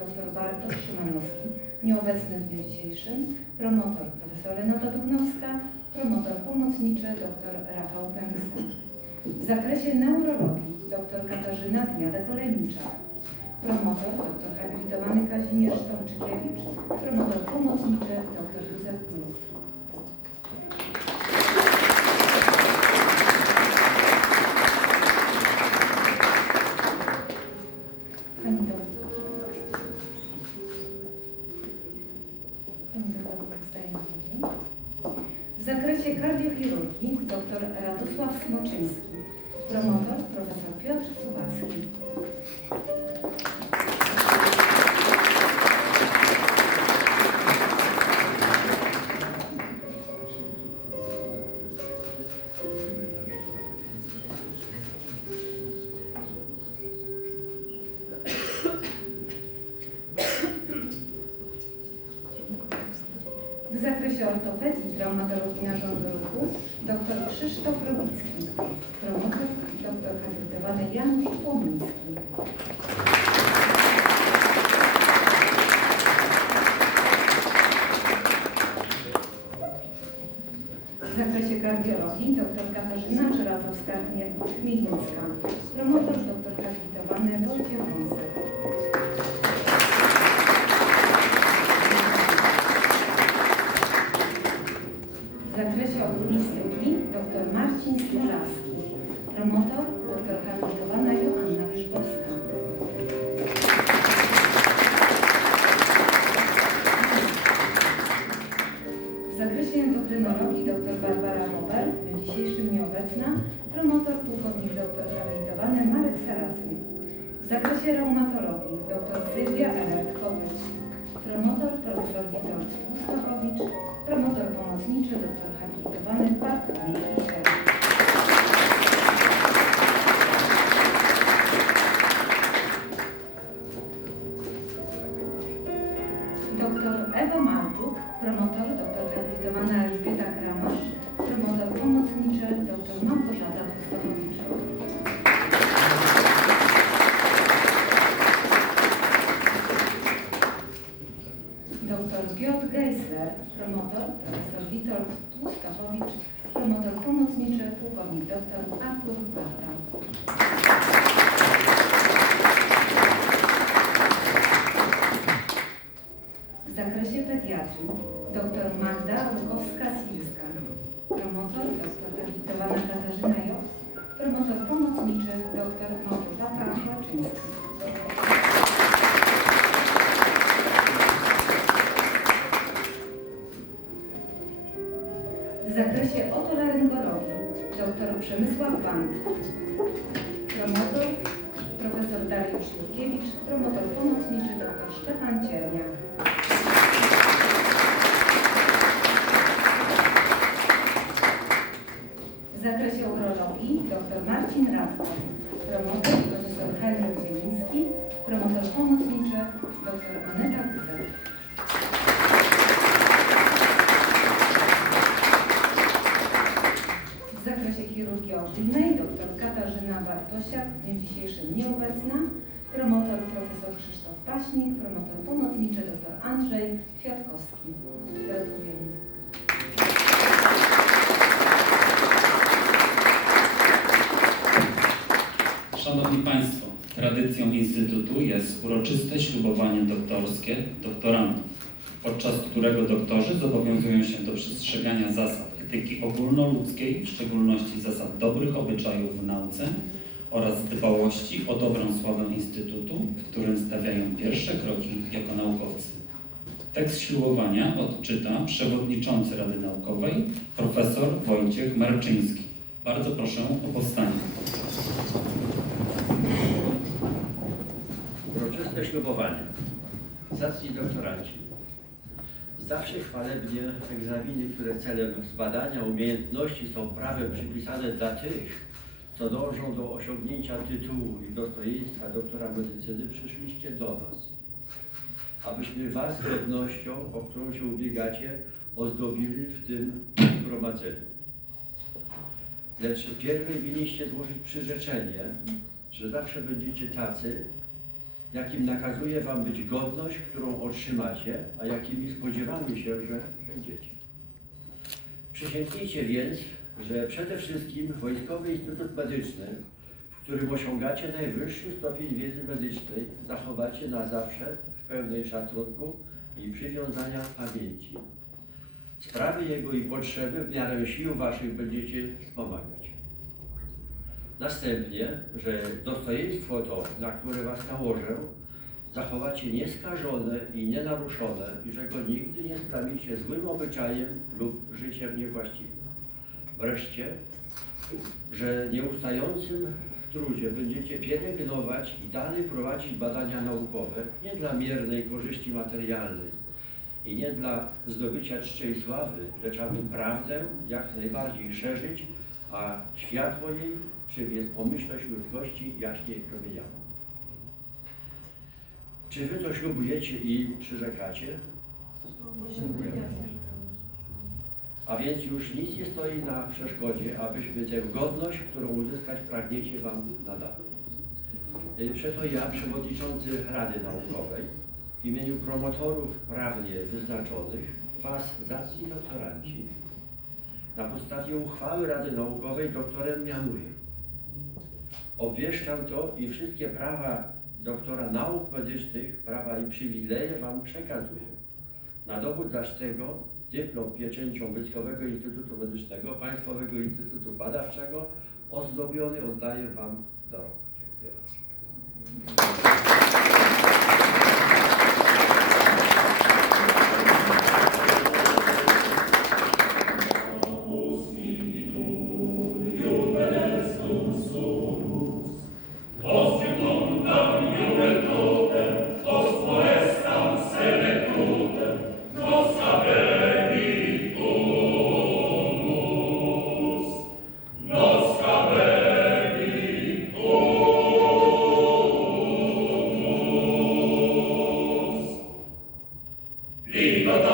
dr Bartosz Szymanowski, nieobecny w dniu dzisiejszym, promotor profesor Renata Duchnowska, promotor pomocniczy dr Rafał Pęksta. W zakresie neurologii dr Katarzyna Gniadek-Olejnicza, promotor dr habilitowany Kazimierz Tomczykiewicz, promotor pomocniczy dr Józef Plus. Zakresie kardiochirurgii dr Radosław Smoczyński, promotor profesor Piotr Suwalski. Ortopedii i traumatologii narządu ruchu dr Krzysztof Robicki, promotor dr habilitowany Janusz Płomiński. W zakresie kardiologii dr Katarzyna Czerazowska-Chmielińska, promotor dr habilitowany Wojciech Wąsek. Promotor profesor Witold Pustowowicz, promotor pomocniczy dr habilitowany Bartłomiej Fischer. Dr Ewa Marczuk, promotor dr habilitowana Elżbieta Kramasz, promotor pomocniczy dr Małgorzata Pustowowicz. Dr Piotr Geisler, promotor, profesor Witold Tłustachowicz, promotor pomocniczy, pułkownik dr Artur Barta. W zakresie pediatrii dr Magda Rukowska-Silska, promotor dr habilitowana Katarzyna Jos, promotor pomocniczy dr Małgorzata Łaczyńska. Zakresie otolaryngologii dr Przemysław Band, promotor profesor Dariusz Jurkiewicz, promotor pomocniczy dr Szczepan Cierniak. W zakresie urologii dr Marcin Radko, promotor profesor Henryk Zieliński, promotor pomocniczy dr Aneta Bartosiak, w dniu dzisiejszym nieobecna, promotor profesor Krzysztof Paśnik, promotor pomocniczy dr Andrzej Kwiatkowski. Gratulujemy. Szanowni Państwo, tradycją Instytutu jest uroczyste ślubowanie doktorskie doktorantów, podczas którego doktorzy zobowiązują się do przestrzegania zasad etyki ogólnoludzkiej, w szczególności zasad dobrych obyczajów w nauce oraz dbałości o dobrą sławę Instytutu, w którym stawiają pierwsze kroki jako naukowcy. Tekst ślubowania odczyta przewodniczący Rady Naukowej, profesor Wojciech Marczyński. Bardzo proszę o powstanie. Uroczyste ślubowanie. Zacni doktoranci. Zawsze chwalebnie egzaminy, które celem zbadania umiejętności są prawem przypisane dla tych, co dążą do osiągnięcia tytułu i dostojeństwa doktora medycyny, przyszliście do nas. Abyśmy Was godnością, o którą się ubiegacie, ozdobili w tym zgromadzeniu. Lecz pierwej winniście złożyć przyrzeczenie, że zawsze będziecie tacy, jakim nakazuje Wam być godność, którą otrzymacie, a jakimi spodziewamy się, że będziecie. Przysięgnijcie więc, że przede wszystkim Wojskowy Instytut Medyczny, w którym osiągacie najwyższy stopień wiedzy medycznej, zachowacie na zawsze w pełnej szacunku i przywiązania pamięci. Sprawy jego i potrzeby w miarę sił Waszych będziecie wspomagać. Następnie, że dostojeństwo to, na które Was nałożę, zachowacie nieskażone i nienaruszone i że go nigdy nie sprawicie złym obyczajem lub życiem niewłaściwym. Wreszcie, że nieustającym w trudzie będziecie pielęgnować i dalej prowadzić badania naukowe nie dla miernej korzyści materialnej i nie dla zdobycia czczej sławy, lecz aby prawdę jak najbardziej szerzyć, a światło jej, czym jest pomyślność ludzkości, jaśniej promieniało. Czy wy to ślubujecie i przyrzekacie? A więc już nic nie stoi na przeszkodzie, abyśmy tę godność, którą uzyskać pragniecie Wam nadali. Y, Przeto ja, przewodniczący Rady Naukowej, w imieniu promotorów prawnie wyznaczonych, Was, zacni doktoranci, na podstawie uchwały Rady Naukowej doktorem mianuję. Obwieszczam to i wszystkie prawa doktora nauk medycznych, prawa i przywileje Wam przekazuję. Na dowód zaś tego dyplom pieczęcią Wojskowego Instytutu Medycznego, Państwowego Instytutu Badawczego ozdobiony oddaję Wam do rąk. Dziękuję bardzo.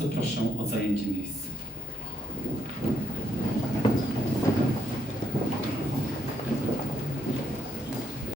Bardzo proszę o zajęcie miejsca.